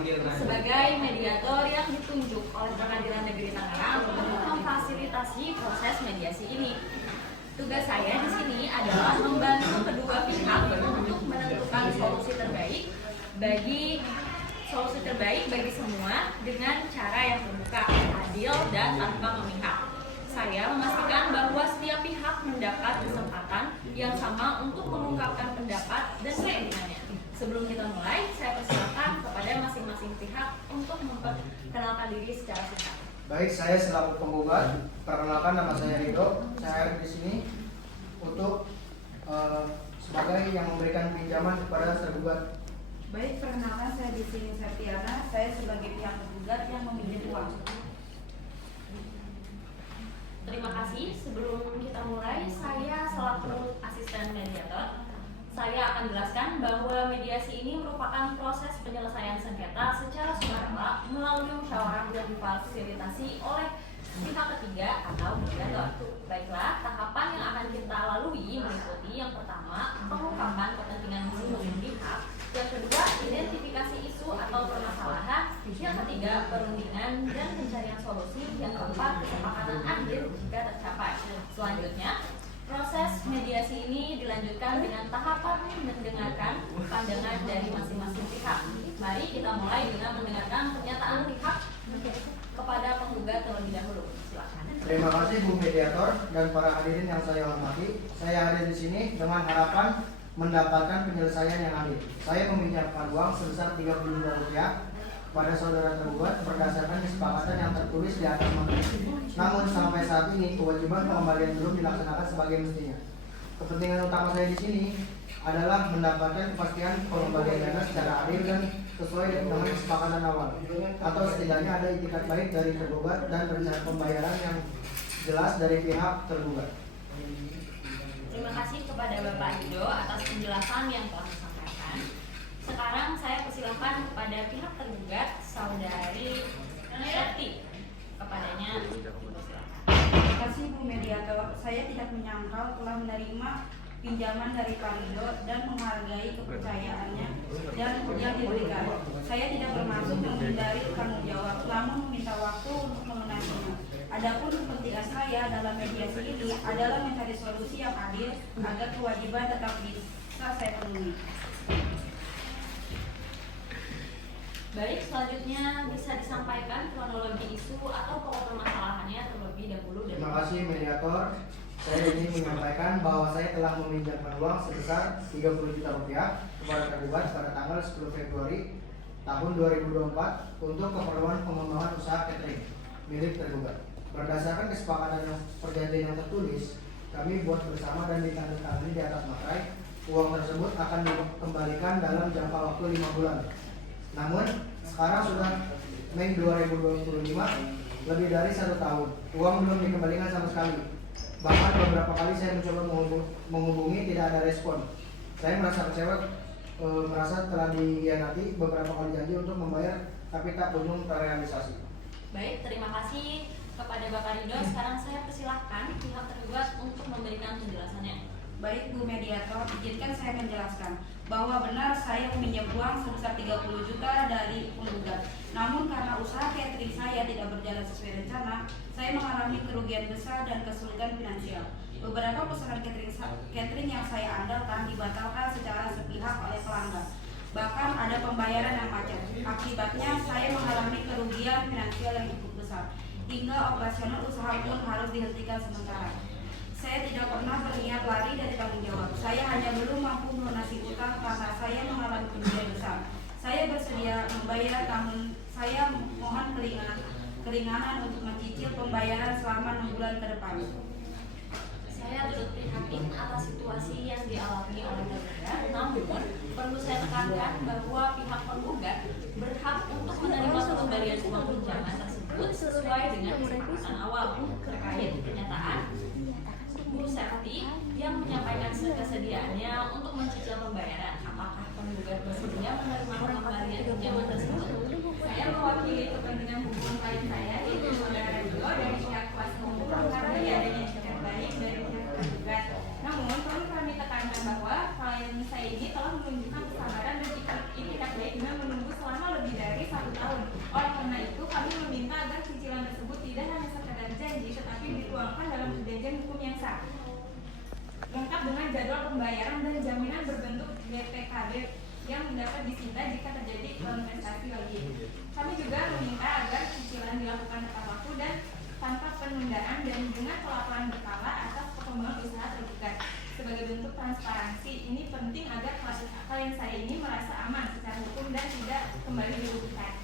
sebagai mediator yang ditunjuk oleh Pengadilan Negeri Tangerang untuk memfasilitasi proses mediasi ini. Tugas saya di sini adalah membantu kedua pihak untuk menentukan solusi terbaik bagi semua dengan cara yang terbuka, adil, dan tanpa memihak. Saya memastikan bahwa setiap pihak mendapat kesempatan yang sama untuk mengungkapkan pendapat dan keyakinannya. Sebelum kita mulai, saya persilakan kepada masing-masing pihak untuk memperkenalkan diri secara singkat. Baik, saya selaku penggugat, perkenalkan nama saya Rido. Saya di sini untuk sebagai yang memberikan pinjaman kepada tergugat. Baik, perkenalkan saya di sini Septiana. Saya sebagai pihak tergugat yang meminjam uang. Terima kasih. Sebelum kita mulai, saya selaku asisten mediator, saya akan jelaskan bahwa mediasi ini merupakan proses penyelesaian sengketa secara sukarela melalui musyawarah yang difasilitasi oleh pihak ketiga atau mediator. Baiklah, tahapan yang akan kita lalui meliputi yang pertama, pengungkapan kepentingan masing-masing pihak, yang kedua, identifikasi isu atau permasalahan, yang ketiga, perundingan dan pencarian solusi, yang keempat, kesepakatan akhir jika tercapai. Selanjutnya, proses mediasi ini dilanjutkan dengan tahapan mendengarkan pandangan dari masing-masing pihak. Mari kita mulai dengan mendengarkan pernyataan pihak kepada penggugat terlebih dahulu. Silakan. Terima kasih Bu Mediator dan para hadirin yang saya hormati. Saya hadir di sini dengan harapan mendapatkan penyelesaian yang adil. Saya meminjamkan uang sebesar 30 juta rupiah pada saudara tergugat berdasarkan kesepakatan yang tertulis di atas materi. Namun sampai saat ini kewajiban pengembalian belum dilaksanakan sebagai mestinya. Kepentingan utama saya di sini adalah mendapatkan kepastian pengembalian dana secara adil dan sesuai dengan kesepakatan awal, atau setidaknya ada itikat baik dari tergugat dan rencana pembayaran yang jelas dari pihak tergugat. Terima kasih kepada Bapak Rido atas penjelasan yang telah disampaikan. Sekarang saya persilahkan kepada pihak tergugat, Saudari Septi. Kepadanya, silakan. Terima kasih Bu Mediator. Saya tidak menyangkal telah menerima pinjaman dari Pak Rido dan menghargai kepercayaannya dan yang diberikan. Saya tidak bermaksud menghindari tanggung jawab, namun meminta waktu untuk melunasinya. Adapun kepentingan saya dalam mediasi ini adalah mencari solusi yang adil agar kewajiban tetap bisa saya penuhi. Baik, selanjutnya bisa disampaikan kronologi isu atau pokok permasalahannya terlebih dahulu. Terima kasih Mediator. Saya ingin menyampaikan bahwa saya telah meminjamkan uang sebesar 30 juta rupiah kepada tergugat pada tanggal 10 Februari tahun 2024 untuk keperluan pengembangan usaha catering milik tergugat. Berdasarkan kesepakatan yang perjanjian yang tertulis, kami buat bersama dan ditandatangani di atas materai. Uang tersebut akan dikembalikan dalam jangka waktu 5 bulan. Namun sekarang sudah Mei 2025, lebih dari 1 tahun. Uang belum dikembalikan sama sekali. Bahkan beberapa kali saya mencoba menghubungi, tidak ada respon. Saya merasa kecewa, merasa telah dikhianati. Beberapa kali janji untuk membayar, tapi tak kunjung terrealisasi. Baik, terima kasih kepada Bapak Rido. Sekarang saya persilahkan pihak tergugat untuk memberikan penjelasannya. Baik Bu Mediator, izinkan saya menjelaskan bahwa benar saya meminjam uang sebesar 30 juta dari penggugat. Namun karena usaha catering saya tidak berjalan sesuai rencana, saya mengalami kerugian besar dan kesulitan finansial. Beberapa pesanan catering yang saya andalkan dibatalkan secara sepihak oleh pelanggan. Bahkan ada pembayaran yang macet. Akibatnya saya mengalami kerugian finansial yang cukup besar, hingga operasional usaha pun harus dihentikan sementara. Saya tidak pernah berniat lari dari tanggung jawab. Saya hanya belum mampu melunasi utang karena saya mengalami kerugian besar. Saya bersedia membayar, namun saya mohon keringanan untuk mencicil pembayaran selama 6 bulan ke depan. Saya turut prihatin atas situasi yang dialami oleh tergugat. Namun perlu saya tekankan bahwa pihak penggugat berhak untuk menerima pengembalian uang pinjaman tersebut sesuai dengan kesepakatan awal terkait kenyataan Bu Septi yang menyampaikan kesediaannya untuk mencicil pembayaran. Apakah penggugat bersedia menerima pengembalian pinjaman tersebut? Saya mewakili kepentingan hukum klien saya, yaitu saudara Rido, dari pihak kuasa hukum karena adanya etikat baik dari pihak tergugat. Namun perlu kami tekankan bahwa klien saya ini telah menunjukkan kesabaran dan etikat baik dengan menunggu selama lebih dari 1 lengkap dengan jadwal pembayaran dan jaminan berbentuk BPKB yang dapat disita jika terjadi investasi lagi. Kami juga meminta agar cicilan dilakukan tepat waktu dan tanpa penundaan dan dengan pelaporan berkala atas perkembangan usaha tergugat. Sebagai bentuk transparansi, ini penting agar klien saya ini merasa aman secara hukum dan tidak kembali dirugikan.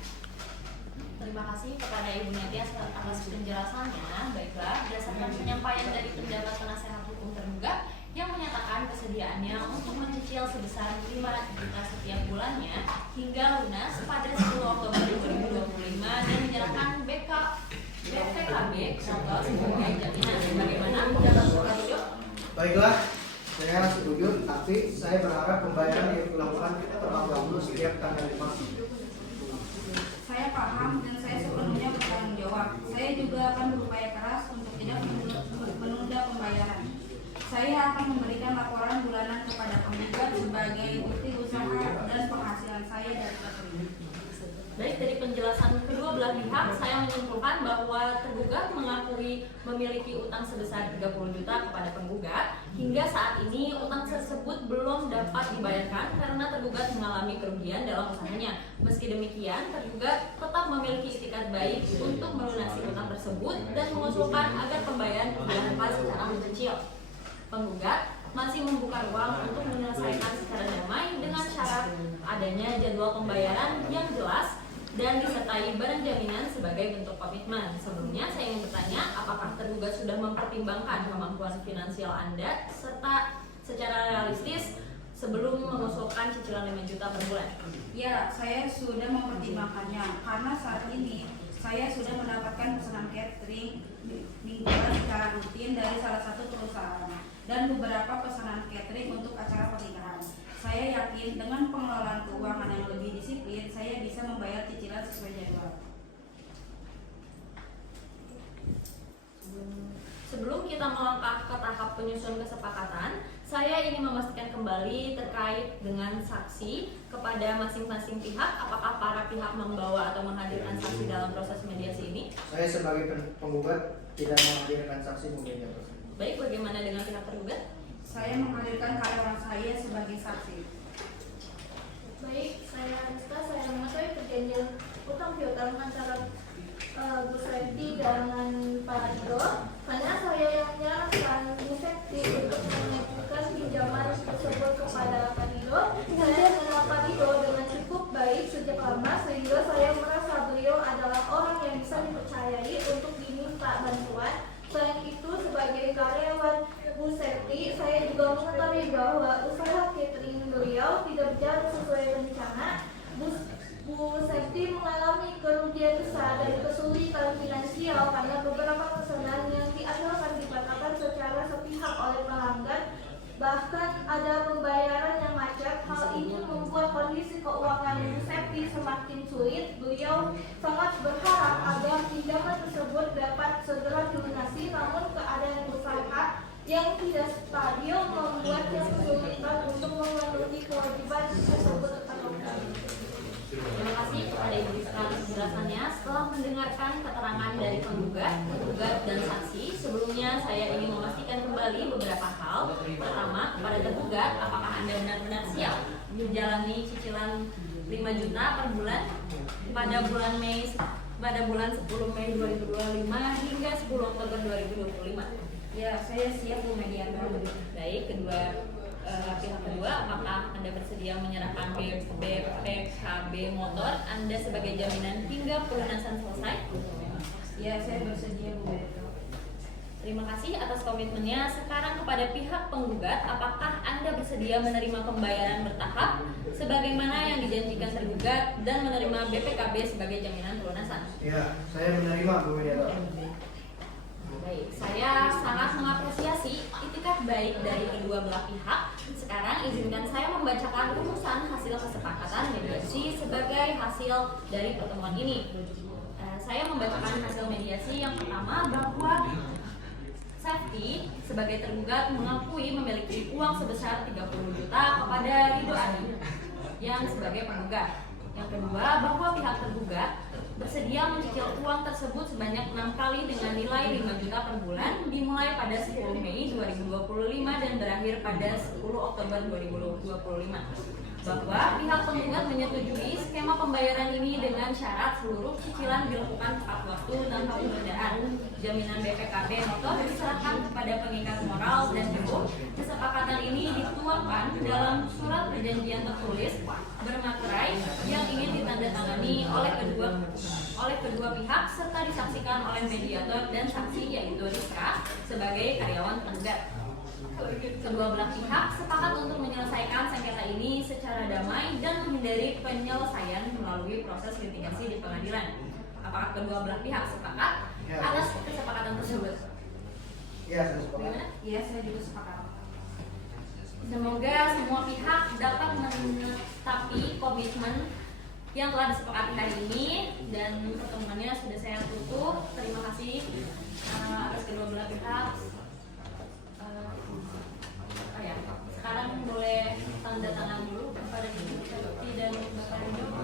Terima kasih kepada Ibu Netia atas penjelasannya. Baiklah, berdasarkan penyampaian dari pendapat penasehat hukum tergugat yang menyatakan kesediaannya untuk mencicil sebesar 500 juta setiap bulannya hingga lunas pada 10 Oktober 2025 dan menyerahkan BPKB motor sebagai jaminan. Bagaimana pendapat Bapak Hidup? Baiklah, saya setuju, tapi saya berharap pembayaran yang dilakukan tepat waktu setiap tanggal 5. Saya paham dan saya sepenuhnya bertanggung jawab. Saya juga akan berupaya keras untuk tidak menunda pembayaran. Saya akan memberikan laporan bulanan kepada penggugat sebagai bukti usaha dan penghasilan saya dari catering. Baik, dari penjelasan kedua belah pihak, saya menyimpulkan bahwa tergugat mengakui memiliki utang sebesar 30 juta kepada penggugat. Hingga saat ini, utang tersebut belum dapat dibayarkan karena tergugat mengalami kerugian dalam usahanya. Meski demikian, tergugat tetap memiliki itikat baik untuk melunasi utang tersebut dan mengusulkan agar pembayaran dilakukan secara mencicil. Penggugat masih membuka ruang untuk menyelesaikan secara damai dengan syarat adanya jadwal pembayaran yang jelas dan disertai barang jaminan sebagai bentuk komitmen. Sebelumnya saya ingin bertanya, apakah tergugat sudah mempertimbangkan kemampuan finansial Anda serta secara realistis sebelum mengusulkan cicilan 5 juta per bulan? Ya, saya sudah mempertimbangkannya karena saat ini saya sudah mendapatkan pesanan catering mingguan secara rutin dari salah satu perusahaan dan beberapa pesanan catering untuk acara pernikahan. Saya yakin dengan pengelolaan keuangan yang lebih disiplin, saya bisa membayar cicilan sesuai jadwal. Sebelum kita melangkah ke tahap penyusun kesepakatan, saya ingin memastikan kembali terkait dengan saksi kepada masing-masing pihak. Apakah para pihak membawa atau menghadirkan saksi dalam proses mediasi ini? Saya sebagai penggugat tidak menghadirkan saksi memediasi. Baik, bagaimana dengan pihak tergugat? Saya menghadirkan karyawan saya sebagai saksi. Baik, saya Rizka, saya mengetahui perjanjian utang piutang antara Bu Septi dengan Pak Rido, karena saya yang menyerahkan Bu Septi untuk mengajukan pinjaman tersebut kepada Pak Rido. Saya mengenal Pak Rido dengan cukup baik sejak lama sehingga saya merasa beliau adalah orang yang bisa dipercayai untuk diminta bantuan. Selain itu, sebagai karyawan Bu Septi, saya juga mengetahui bahwa usaha catering beliau tidak berjalan sesuai rencana. Bu Septi mengalami kerugian besar dan kesulitan finansial karena beberapa pesanan yang diandalkan dibatalkan secara sepihak oleh pelanggan. Bahkan ada pembayaran yang macet. Hal ini membuat kondisi keuangan Bu Septi semakin sulit. Beliau sangat berharap agar pinjaman tersebut dapat segera dilunasi, namun keadaan usaha yang tidak stabil membuatnya kesulitan untuk memenuhi kewajiban tersebut. Terima kasih kepada Ibu Rizka atas penjelasannya. Setelah mendengarkan keterangan dari penggugat, tergugat, dan saksi, sebelumnya saya ingin memastikan kembali beberapa hal. Pertama, kepada tergugat, apakah Anda benar-benar siap menjalani cicilan 5 juta per bulan pada bulan 10 Mei 2025 hingga 10 Oktober 2025? Ya, saya siap Bu Mediator. Baik, pihak kedua, apakah Anda bersedia menyerahkan BPKB motor Anda sebagai jaminan hingga pelunasan selesai? Ya, saya bersedia Bu Mediator. Terima kasih atas komitmennya. Sekarang kepada pihak penggugat, apakah Anda bersedia menerima pembayaran bertahap sebagaimana yang dijanjikan tergugat dan menerima BPKB sebagai jaminan pelunasan? Ya, saya menerima Bu Mediator. Baik, saya sangat mengapresiasi itikat baik dari kedua belah pihak. Sekarang izinkan saya membacakan rumusan hasil kesepakatan mediasi sebagai hasil dari pertemuan ini. Saya membacakan hasil mediasi yang pertama bahwa Septi sebagai tergugat mengakui memiliki uang sebesar 30 juta kepada Rido Adi yang sebagai penggugat. Yang kedua, bahwa pihak tergugat bersedia mencicil uang tersebut sebanyak 6 kali dengan nilai 5 juta per bulan dimulai pada 10 Mei 2025 dan berakhir pada 10 Oktober 2025. Bahwa pihak penggugat menyetujui skema pembayaran ini dengan syarat seluruh cicilan dilakukan tepat waktu tanpa penundaan. Jaminan BPKB motor diserahkan kepada pengikat moral dan hukum. Kesepakatan ini dituangkan dalam surat perjanjian tertulis bermaterai yang ingin ditandatangani oleh kedua pihak serta disaksikan oleh mediator dan saksi yaitu Rizka sebagai karyawan penggugat. Kedua belah pihak sepakat untuk menyelesaikan sengketa ini secara damai dan menghindari penyelesaian melalui proses litigasi di pengadilan. Apakah kedua belah pihak sepakat atas kesepakatan tersebut? Ya, saya sepakat. Bagaimana? Iya, saya juga sepakat. Semoga semua pihak dapat menetapi komitmen yang telah disepakati hari ini dan pertemuannya sudah saya tutup. Terima kasih atas kedua belah pihak. Sekarang boleh tanda tangan dulu kepada Ibu Bupati dan Bapak Ridho.